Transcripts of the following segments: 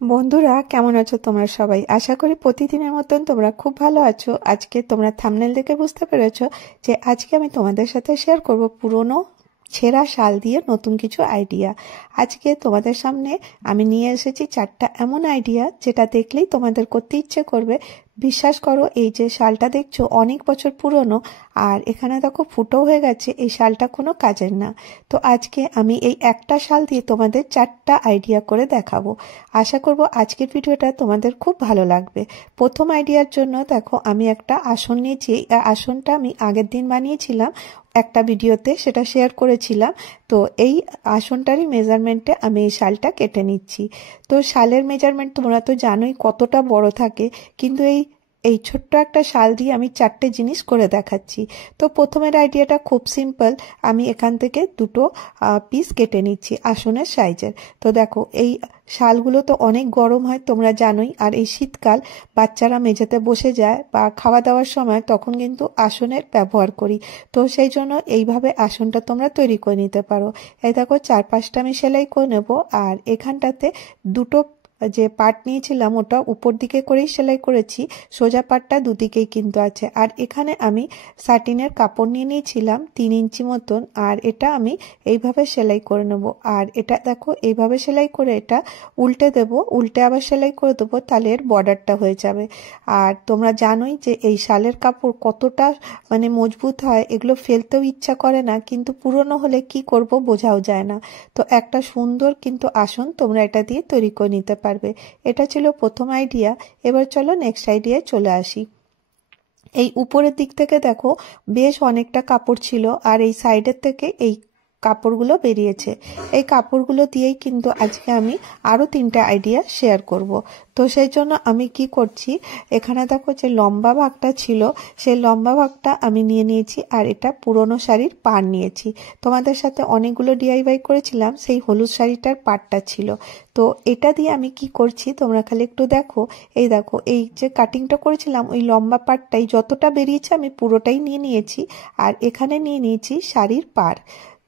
বন্ধুরা, কেমন আছো তোমরা সবাই? আশা করি প্রতিদিনের মতন তোমরা খুব ভালো আছো। আজকে তোমরা থাম্বনেল দেখে বুঝতে পেরেছো যে আজকে আমি তোমাদের সাথে শেয়ার করব পুরনো ছেঁড়া শাল দিয়ে নতুন কিছু আইডিয়া। আজকে তোমাদের সামনে আমি নিয়ে এসেছি 4টা এমন আইডিয়া যেটা দেখলেই তোমাদের করতে ইচ্ছে করবে। বিশ্বাস করো, এই যে শালটা দেখছো অনেক বছর পুরনো, আর এখানে দেখো ফুটো হয়ে গেছে। এই শালটা কোনো কাজের না। তো আজকে আমি এই একটা শাল দিয়ে তোমাদের 4টা আইডিয়া করে দেখাবো। আশা করব আজকের ভিডিওটা তোমাদের খুব ভালো লাগবে। প্রথম আইডিয়ার জন্য দেখো আমি একটা আসন নিয়েছি। এই আসনটা আমি আগের দিন বানিয়েছিলাম একটা ভিডিওতে, সেটা শেয়ার করেছিলাম। তো এই আসনটারই মেজারমেন্টে আমি এই শালটা কেটে নিচ্ছি। তো শালের মেজারমেন্ট তোমরা তো জানোই কতটা বড় থাকে, কিন্তু এই এই ছোট্ট একটা শাল দিয়ে আমি 4টে জিনিস করে দেখাচ্ছি। তো প্রথমের আইডিয়াটা খুব সিম্পল। আমি এখান থেকে দুটো পিস কেটে নিচ্ছি আসনের সাইজের। তো দেখো, এই শালগুলো তো অনেক গরম হয় তোমরা জানোই, আর এই শীতকাল বাচ্চারা মেঝেতে বসে যায় বা খাওয়া দাওয়ার সময় তখন কিন্তু আসনের ব্যবহার করি। তো সেই জন্য এইভাবে আসনটা তোমরা তৈরি করে নিতে পারো। এই দেখো 4-5টা আমি সেলাই করে নেব। আর এখানটাতে দুটো যে পার্ট নিয়েছিলাম ওটা উপর দিকে করেই সেলাই করেছি, সোজা পার্টটা দুদিকেই কিন্তু আছে। আর এখানে আমি সাটিনের কাপড় নিয়ে নিয়েছিলাম 3 ইঞ্চি মতন, আর এটা আমি এইভাবে সেলাই করে নেব। আর এটা দেখো এইভাবে সেলাই করে এটা উল্টে দেব, উল্টে আবার সেলাই করে দেবো, তাহলে এর বর্ডারটা হয়ে যাবে। আর তোমরা জানোই যে এই শালের কাপড় কতটা মজবুত হয়, এগুলো ফেলতেও ইচ্ছা করে না, কিন্তু পুরনো হলে কি করব বোঝাও যায় না। তো একটা সুন্দর কিন্তু আসন তোমরা এটা দিয়ে তৈরি করে নিতে পারবে। এটা ছিল প্রথম আইডিয়া। এবার চলো নেক্সট আইডিয়ায় চলে আসি। এই উপরের দিক থেকে দেখো বেশ অনেকটা কাপড় ছিল, আর এই সাইডের থেকে এই কাপড়গুলো বেরিয়েছে। এই কাপড়গুলো দিয়েই কিন্তু আজকে আমি আরো 3টে আইডিয়া শেয়ার করব। তো সেই জন্য আমি কি করছি, এখানে দেখো যে লম্বা ভাগটা ছিল সেই লম্বা ভাগটা আমি নিয়ে নিয়েছি, আর এটা পুরনো শাড়ির পাড় নিয়েছি। তোমাদের সাথে অনেকগুলো ডিআইওয়াই করেছিলাম, সেই হলুদ শাড়িটার পাড়টা ছিল। তো এটা দিয়ে আমি কি করছি তোমরা খালি একটু দেখো। এই দেখো, এই যে কাটিংটা করেছিলাম ওই লম্বা পাড়টাই যতটা বেরিয়েছে আমি পুরোটাই নিয়ে নিয়েছি, আর এখানে নিয়ে নিয়েছি শাড়ির পাড়।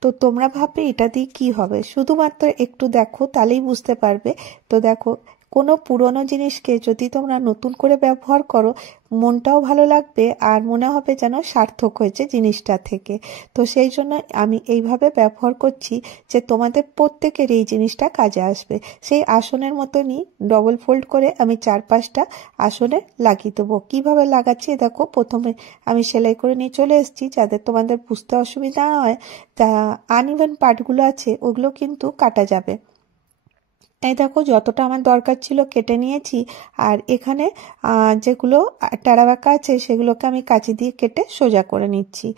তো তোমরা ভাববে এটা দিয়ে কি হবে, শুধুমাত্র একটু দেখো তাহলেই বুঝতে পারবে। তো দেখো, কোনো পুরনো জিনিসকে যদি তোমরা নতুন করে ব্যবহার করো, মনটাও ভালো লাগবে আর মনে হবে যেন সার্থক হয়েছে জিনিসটা থেকে। তো সেই জন্য আমি এইভাবে ব্যবহার করছি যে তোমাদের প্রত্যেকের এই জিনিসটা কাজে আসবে। সেই আসনের মতনই ডবল ফোল্ড করে আমি 4-5টা আসনে লাগিয়ে দেবো। কিভাবে লাগাচ্ছি দেখো, প্রথমে আমি সেলাই করে নিয়ে চলে এসেছি যাতে তোমাদের বুঝতে অসুবিধা না হয়। তা আনইভেন পার্টগুলো আছে ওগুলো কিন্তু কাটা যাবে। এই দেখো, যতটা আমার দরকার ছিল কেটে নিয়েছি। আর এখানে যেগুলো টেরাবাঁকা আছে সেগুলোকে আমি কাঁচি দিয়ে কেটে সোজা করে নিচ্ছি।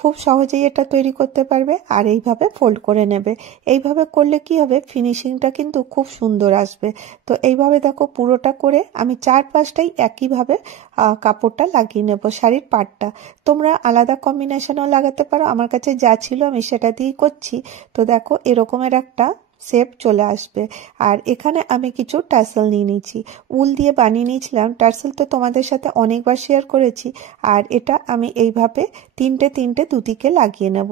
খুব সহজেই এটা তৈরি করতে পারবে, আর এইভাবে ফোল্ড করে নেবে। এইভাবে করলে কি হবে, ফিনিশিংটা কিন্তু খুব সুন্দর আসবে। তো এইভাবে দেখো পুরোটা করে আমি 4-5টাই একইভাবে কাপড়টা লাগিয়ে নেব, শাড়ির পাড়টা। তোমরা আলাদা কম্বিনেশনও লাগাতে পারো, আমার কাছে যা ছিল আমি সেটা দিয়েই করছি। তো দেখো এরকমের একটা শেপ চলে আসবে। আর এখানে আমি কিছু টার্সেল নিয়ে নিয়েছি, উল দিয়ে বানিয়ে নিয়েছিলাম। টার্সেল তো তোমাদের সাথে অনেকবার শেয়ার করেছি। আর এটা আমি এইভাবে 3টে দুদিকে লাগিয়ে নেব।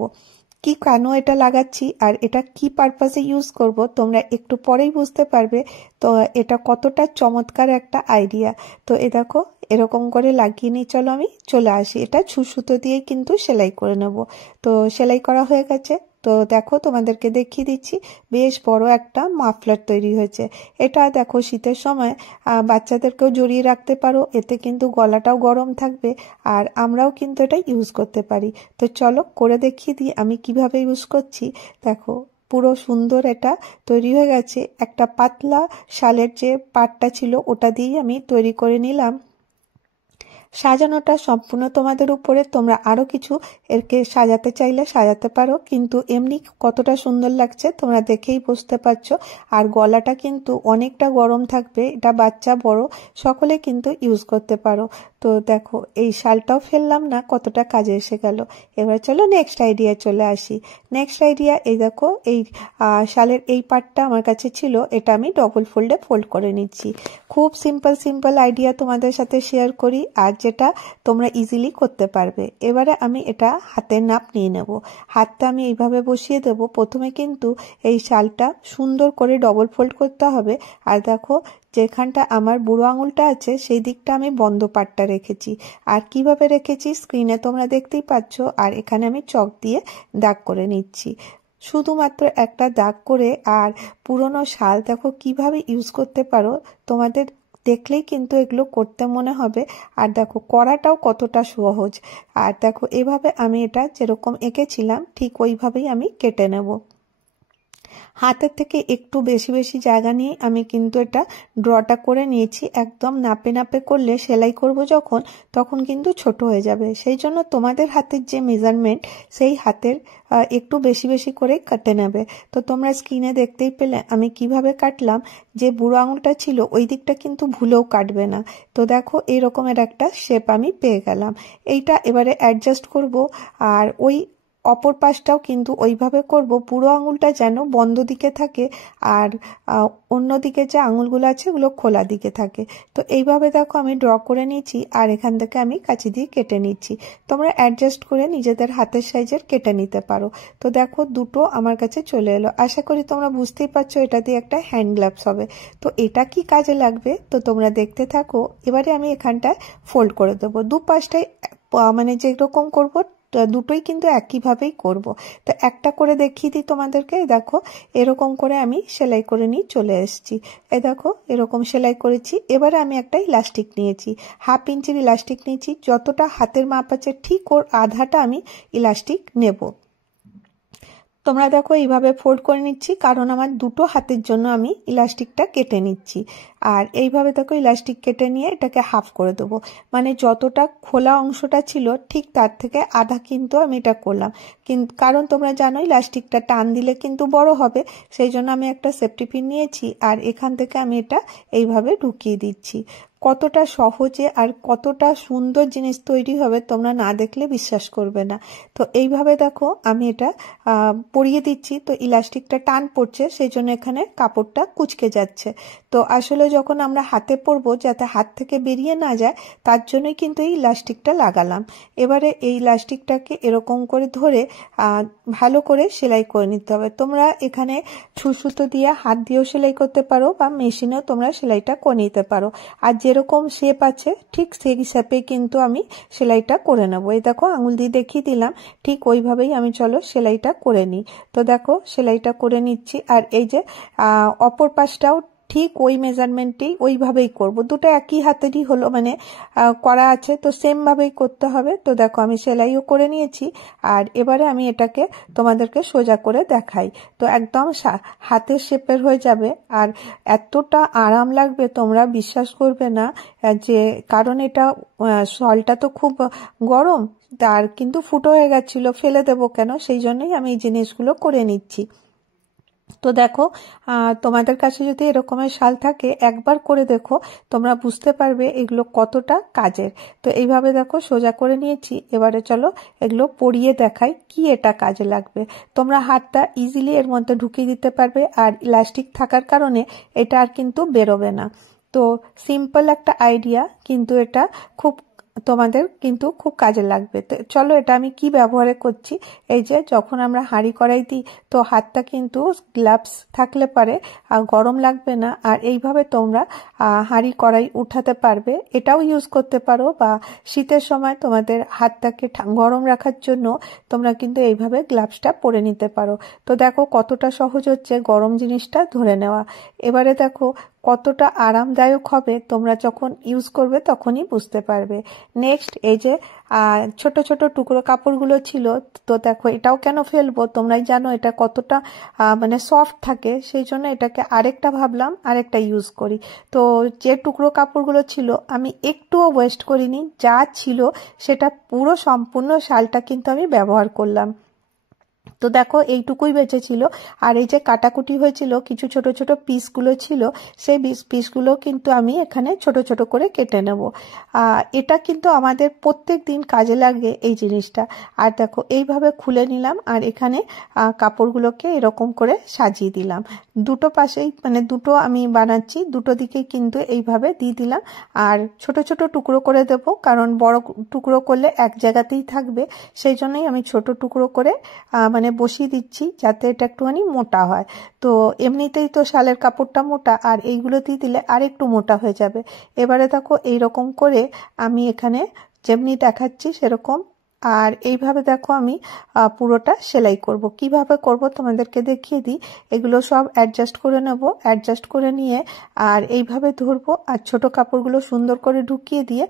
কি কেন এটা লাগাচ্ছি আর এটা কি পারপাসে ইউজ করব তোমরা একটু পরেই বুঝতে পারবে। তো এটা কতটা চমৎকার একটা আইডিয়া। তো এ দেখো এরকম করে লাগিয়ে নিয়ে চলো আমি চলে আসি। এটা সুতো দিয়েই কিন্তু সেলাই করে নেব। তো সেলাই করা হয়ে গেছে। তো দেখো তোমাদেরকে দেখিয়ে দিচ্ছি, বেশ বড় একটা মাফলার তৈরি হয়েছে। এটা দেখো শীতের সময় বাচ্চাদেরকেও জড়িয়ে রাখতে পারো, এতে কিন্তু গলাটাও গরম থাকবে, আর আমরাও কিন্তু এটা ইউজ করতে পারি। তো চলো করে দেখিয়ে দিই আমি কিভাবে ইউজ করছি। দেখো পুরো সুন্দর এটা তৈরি হয়ে গেছে। একটা পাতলা শালের যে পাটটা ছিল ওটা দিয়েই আমি তৈরি করে নিলাম। সাজানোটা সম্পূর্ণ তোমাদের উপরে, তোমরা আরো কিছু এরকে সাজাতে চাইলে সাজাতে পারো, কিন্তু এমনি কতটা সুন্দর লাগছে তোমরা দেখেই বুঝতে পারছো। আর গলাটা কিন্তু অনেকটা গরম থাকবে, এটা বাচ্চা বড় সকলে কিন্তু ইউজ করতে পারো। তো তো দেখো এই শালটাও ফেললাম না, কতটা কাজে এসে গেল। এবার চলো নেক্সট আইডিয়া চলে আসি। নেক্সট আইডিয়া, এই দেখো এই শালের এই পার্টটা আমার কাছে ছিল, এটা আমি ডবল ফোল্ডে ফোল্ড করে নিচ্ছি। খুব সিম্পল আইডিয়া তোমাদের সাথে শেয়ার করি, আর যেটা তোমরা ইজিলি করতে পারবে। এবারে আমি এটা হাতের নাপ নিয়ে নেব। হাতটা আমি এইভাবে বসিয়ে দেব। প্রথমে কিন্তু এই শালটা সুন্দর করে ডবল ফোল্ড করতে হবে। আর দেখো যেখানটা আমার বুড়ো আঙুলটা আছে সেই দিকটা আমি বন্ধ পাটটা রেখেছি। আর কিভাবে রেখেছি স্ক্রিনে তোমরা দেখতেই পাচ্ছ। আর এখানে আমি চক দিয়ে দাগ করে নিচ্ছি, শুধুমাত্র একটা দাগ করে। আর পুরনো শাল দেখো কিভাবে ইউজ করতে পারো, তোমাদের দেখলেই কিন্তু এগুলো করতে মনে হবে। আর দেখো করাটাও কতটা সহজ। আর দেখো এভাবে আমি এটা যেরকম এঁকেছিলাম ঠিক ওইভাবেই আমি কেটে নেব। হাতের থেকে একটু বেশি জায়গা নিয়ে আমি কিন্তু এটা ড্রটা করে নিয়েছি। একদম নাপে করলে সেলাই করব যখন, তখন কিন্তু ছোট হয়ে যাবে। সেই জন্য তোমাদের হাতের যে মেজারমেন্ট সেই হাতের একটু বেশি করে কেটে নেবে। তো তোমরা স্ক্রিনে দেখতেই পেলে আমি কিভাবে কাটলাম। যে বুড়ো আঙুলটা ছিল ওই দিকটা কিন্তু ভুলেও কাটবে না। তো দেখো এরকমের একটা শেপ আমি পেয়ে গেলাম। এইটা এবারে অ্যাডজাস্ট করব। আর ওই অপর পাশটাও কিন্তু ওইভাবে করব, পুরো আঙুলটা যেন বন্ধ দিকে থাকে আর অন্যদিকে যে আঙুলগুলো আছে ওগুলো খোলা দিকে থাকে। তো এইভাবে দেখো আমি ড্র করে নিয়েছি। আর এখান থেকে আমি কাঁচি দিয়ে কেটে নিচ্ছি। তোমরা অ্যাডজাস্ট করে নিজেদের হাতের সাইজের কেটে নিতে পারো। তো দেখো দুটো আমার কাছে চলে এলো। আশা করি তোমরা বুঝতেই পারছো এটা দিয়ে একটা হ্যান্ড গ্লাভস হবে। তো এটা কি কাজে লাগবে তো তোমরা দেখতে থাকো। এবারে আমি এখানটায় ফোল্ড করে দেবো। দুপাশটাই মানে যেরকম করবো দুটোই কিন্তু একইভাবেই করব। তো একটা করে দেখিয়ে দিই তোমাদেরকে। দেখো এরকম করে আমি সেলাই করে নিয়ে চলে এসেছি। এই দেখো এরকম সেলাই করেছি। এবারে আমি একটা ইলাস্টিক নিয়েছি, 1/2 ইঞ্চির ইলাস্টিক নিয়েছি। যতটা হাতের মাপ আছে ঠিক ওর আধাটা আমি ইলাস্টিক নেব। তোমরা দেখো এইভাবে ফোল্ড করে নিচ্ছি, কারণ আমার দুটো হাতের জন্য আমি ইলাস্টিকটা কেটে নিচ্ছি। আর এইভাবে দেখো ইলাস্টিক কেটে নিয়ে এটাকে হাফ করে দেবো। মানে যতটা খোলা অংশটা ছিল ঠিক তার থেকে আধা কিন্তু আমি এটা করলাম। কিন্তু কারণ তোমরা জানো ইলাস্টিকটা টান দিলে কিন্তু বড় হবে, সেই জন্য আমি একটা সেফটি পিন নিয়েছি। আর এখান থেকে আমি এটা এইভাবে ঢুকিয়ে দিচ্ছি। কতটা সহজে আর কতটা সুন্দর জিনিস তৈরি হবে তোমরা না দেখলে বিশ্বাস করবে না। তো এইভাবে দেখো আমি এটা পরিয়ে দিচ্ছি। তো ইলাস্টিকটা টান পড়ছে, সেই জন্য এখানে কাপড়টা কুঁচকে যাচ্ছে। তো আসলে যখন আমরা হাতে পরবো যাতে হাত থেকে বেরিয়ে না যায়, তার জন্যই কিন্তু এই ইলাস্টিকটা লাগালাম। এবারে এই ইলাস্টিকটাকে এরকম করে ধরে ভালো করে সেলাই করে নিতে হবে। তোমরা এখানে সুতো দিয়ে হাত দিয়েও সেলাই করতে পারো বা মেশিনেও তোমরা সেলাইটা করে নিতে পারো। আর যেরকম শেপ আছে ঠিক সেই শেপে কিন্তু আমি সেলাইটা করে নেবো। এই দেখো আঙুল দিয়ে দেখিয়ে দিলাম, ঠিক ওইভাবেই আমি চলো সেলাইটা করে নিই। তো দেখো সেলাইটা করে নিচ্ছি। আর এই যে অপর পাশটাও ঠিক ওই মেজারমেন্টেই ওইভাবেই করব। দুটো একই হাতেরই হলো, মানে করা আছে, তো সেম ভাবেই করতে হবে। তো দেখো আমি সেলাইও করে নিয়েছি। আর এবারে আমি এটাকে তোমাদেরকে সোজা করে দেখাই। তো একদম হাতের শেপের হয়ে যাবে। আর এতটা আরাম লাগবে তোমরা বিশ্বাস করবে না। যে কারণ এটা শলটা তো খুব গরম, তার কিন্তু ফুটো হয়ে গেছিল, ফেলে দেবো কেন, সেই জন্যই আমি এই জিনিসগুলো করে নিচ্ছি। তো দেখো তোমাদের কাছে যদি এরকমের শাল থাকে একবার করে দেখো, তোমরা বুঝতে পারবে এগুলো কতটা কাজের। তো এইভাবে দেখো সোজা করে নিয়েছি। এবারে চলো এগুলো পরিয়ে দেখাই কি এটা কাজে লাগবে। তোমরা হাতটা ইজিলি এর মধ্যে ঢুকিয়ে দিতে পারবে। আর ইলাস্টিক থাকার কারণে এটা আর কিন্তু বেরোবে না। তো সিম্পল একটা আইডিয়া, কিন্তু এটা খুব তোমাদের কিন্তু খুব কাজে লাগবে। তো চলো এটা আমি কি ব্যবহারে করছি। এই যে যখন আমরা হাঁড়ি কড়াই দিই, তো হাতটা কিন্তু গ্লাভস থাকলে পারে গরম লাগবে না। আর এইভাবে তোমরা হাঁড়ি কড়াই উঠাতে পারবে। এটাও ইউজ করতে পারো, বা শীতের সময় তোমাদের হাতটাকে গরম রাখার জন্য তোমরা কিন্তু এইভাবে গ্লাভসটা পরে নিতে পারো। তো দেখো কতটা সহজ হচ্ছে গরম জিনিসটা ধরে নেওয়া। এবারে দেখো কতটা আরামদায়ক হবে, তোমরা যখন ইউজ করবে তখনই বুঝতে পারবে। নেক্সট এই যে ছোট টুকরো কাপড়গুলো ছিল, তো দেখো এটাও কেন ফেলবো, তোমরাই জানো এটা কতটা মানে সফট থাকে, সেই জন্য এটাকে আরেকটা ভাবলাম আরেকটা ইউজ করি। তো যে টুকরো কাপড়গুলো ছিল আমি একটুও ওয়েস্ট করিনি, যা ছিল সেটা পুরো সম্পূর্ণ শালটা কিন্তু আমি ব্যবহার করলাম। তো দেখো এইটুকুই বেঁচে ছিল। আর এই যে কাটাকুটি হয়েছিল কিছু ছোট ছোট পিসগুলো ছিল, সেই পিসগুলো কিন্তু আমি এখানে ছোট ছোট করে কেটে নেব। এটা কিন্তু আমাদের প্রত্যেক দিন কাজে লাগে এই জিনিসটা। আর দেখো এইভাবে খুলে নিলাম, আর এখানে কাপড়গুলোকে এরকম করে সাজিয়ে দিলাম। দুটো পাশেই মানে দুটো আমি বানাচ্ছি, দুটো দিকেই কিন্তু এইভাবে দিয়ে দিলাম। আর ছোট ছোট টুকরো করে দেব, কারণ বড় টুকরো করলে এক জায়গাতেই থাকবে, সেই জন্যই আমি ছোট টুকরো করে মানে বসিয়ে দিচ্ছি, যাতে এটা একটুখানি মোটা হয়। তো এমনিতেই তো শালের কাপড়টা মোটা, আর এইগুলো দিয়ে দিলে আর একটু মোটা হয়ে যাবে। এবারে দেখো এইরকম করে আমি এখানে যেমনি দেখাচ্ছি সেরকম, আর এইভাবে দেখো আমি পুরোটা সেলাই করব। কিভাবে করব তোমাদেরকে দেখিয়ে দিই। এগুলো সব অ্যাডজাস্ট করে নেব, অ্যাডজাস্ট করে নিয়ে আর এইভাবে ধরবো, আর ছোট কাপড়গুলো সুন্দর করে ঢুকিয়ে দিয়ে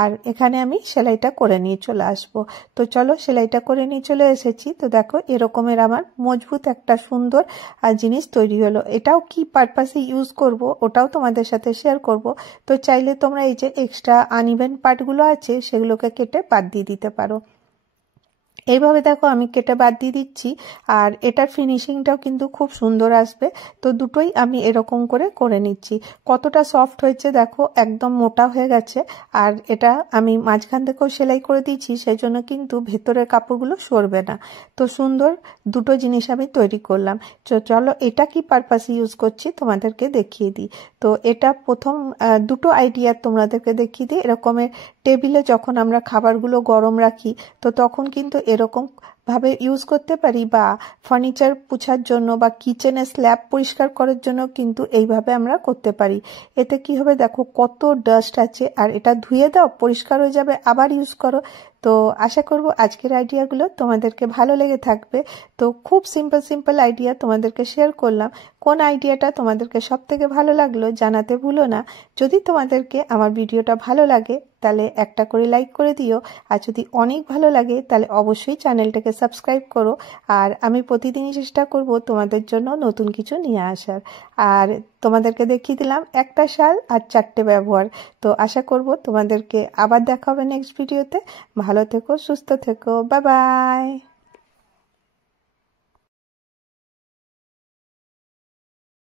আর এখানে আমি সেলাইটা করে নিয়ে চলে আসব। তো চলো সেলাইটা করে নিয়ে চলে এসেছি। তো দেখো এরকমের আমার মজবুত একটা সুন্দর জিনিস তৈরি হলো। এটাও কি পারপাসে ইউজ করব ওটাও তোমাদের সাথে শেয়ার করব। তো চাইলে তোমরা এই যে এক্সট্রা আনইভেন পার্টগুলো আছে সেগুলোকে কেটে বাদ দিয়ে দিতে পারো। এইভাবে দেখো আমি কেটে বাদ দিয়ে দিচ্ছি, আর এটার ফিনিশিংটাও কিন্তু খুব সুন্দর আসবে। তো দুটোই আমি এরকম করে করে নিচ্ছি। কতটা সফট হয়েছে দেখো, একদম মোটা হয়ে গেছে। আর এটা আমি মাঝখান থেকেও সেলাই করে দিয়েছি, সেই জন্য কিন্তু ভেতরের কাপড়গুলো সরবে না। তো সুন্দর দুটো জিনিস আমি তৈরি করলাম। চলো এটা কি পারপাস ইউজ করছি তোমাদেরকে দেখিয়ে দিই। তো এটা প্রথম দুটো আইডিয়া তোমাদেরকে দেখিয়ে দিই। এরকমের টেবিলে যখন আমরা খাবারগুলো গরম রাখি, তো তখন কিন্তু এরকম ভাবে ইউজ করতে পারি, বা ফার্নিচার পোছার জন্য বা কিচেনের স্ল্যাব পরিষ্কার করার জন্য কিন্তু এইভাবে আমরা করতে পারি। এতে কি হবে দেখো, কত ডাস্ট আছে, আর এটা ধুয়ে দাও পরিষ্কার হয়ে যাবে, আবার ইউজ করো। তো আশা করব আজকের আইডিয়াগুলো তোমাদেরকে ভালো লেগে থাকবে। তো খুব সিম্পল আইডিয়া তোমাদেরকে শেয়ার করলাম। কোন আইডিয়াটা তোমাদেরকে সব থেকে ভালো লাগলো জানাতে ভুলো না। যদি তোমাদেরকে আমার ভিডিওটা ভালো লাগে তাহলে একটা করে লাইক করে দিও, আর যদি অনেক ভালো লাগে তাহলে অবশ্যই চ্যানেলটাকে সাবস্ক্রাইব করো। আর আমি প্রতিদিনই চেষ্টা করব তোমাদের জন্য নতুন কিছু নিয়ে আসার। আর তোমাদেরকে দেখিয়ে দিলাম একটা শাল আর 4টে ব্যবহার। তো আশা করব তোমাদেরকে আবার দেখা হবে নেক্সট ভিডিওতে। ভালো থেকো, সুস্থ থেকো, বাই বাই।